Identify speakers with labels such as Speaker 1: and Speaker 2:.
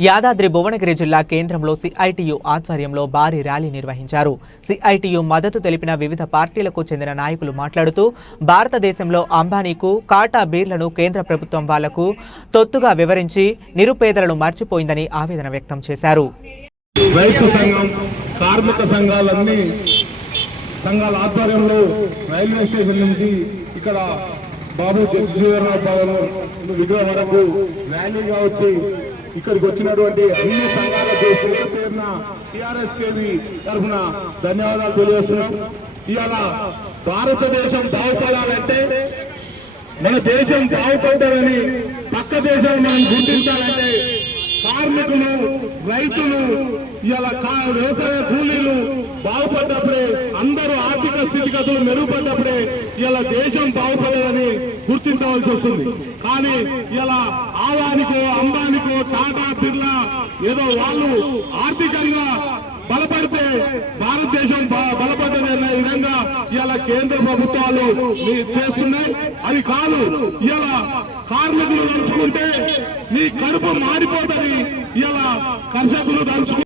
Speaker 1: యాదాద్రి భువనగిరి జిల్లా కేంద్రంలో సిఐటియు ఆధ్వర్యంలో భారీ ర్యాలీ నిర్వహించారు. సిఐటియు మద్దతు తెలిపిన వివిధ పార్టీలకు చెందిన నాయకులు మాట్లాడుతూ భారతదేశంలో అంబానీకు కాటా బీర్లను కేంద్ర ప్రభుత్వం వాళ్ళకు తొత్తుగా వివరించి నిరుపేదలను మర్చిపోయిందని ఆవేదన వ్యక్తం చేశారు.
Speaker 2: రైతు సంఘం కార్మిక సంఘాలన్నీ సంఘాల ఆధ్వర్యంలో రైల్వే స్టేషన్ నుంచి ఇక్కడ బాబు జగజీవనరావు భవన్ విగ్రహం వరకు ర్యాలీగా వచ్చి ఇక్కడికి వచ్చినటువంటి అన్ని సంఘాలకు పేరు పేరున టిఆర్ఎస్ కేవి తరఫున ధన్యవాదాలు తెలియజేస్తున్నాం. ఇవాళ భారతదేశం బాగుపడాలంటే మన దేశం బాగుపడ్డదని పక్క దేశాలు మనం గుర్తించాలంటే కార్మికులు రైతులు ఇలా వ్యవసాయ కూలీలు బాగుపడ్డప్పుడే అందరూ ఆర్థిక స్థితిగతులు మెరుగుపడ్డప్పుడే ఇలా దేశం బాగుపడదని గుర్తించవలసి వస్తుంది. కానీ ఇలా ఆవానికో టాటా బిర్లా ఏదో వాళ్ళు ఆర్థికంగా బలపడితే భారతదేశం బ- బలపడ్డది అనే విధంగా ఇలా కేంద్ర ప్రభుత్వాలు చేస్తున్నాయి. అది కాదు ఇలా కార్మికులు తలుచుకుంటే నీ కడుపు మాడిపోతుంది. ఇలా కర్షకులు తలుచుకుంటే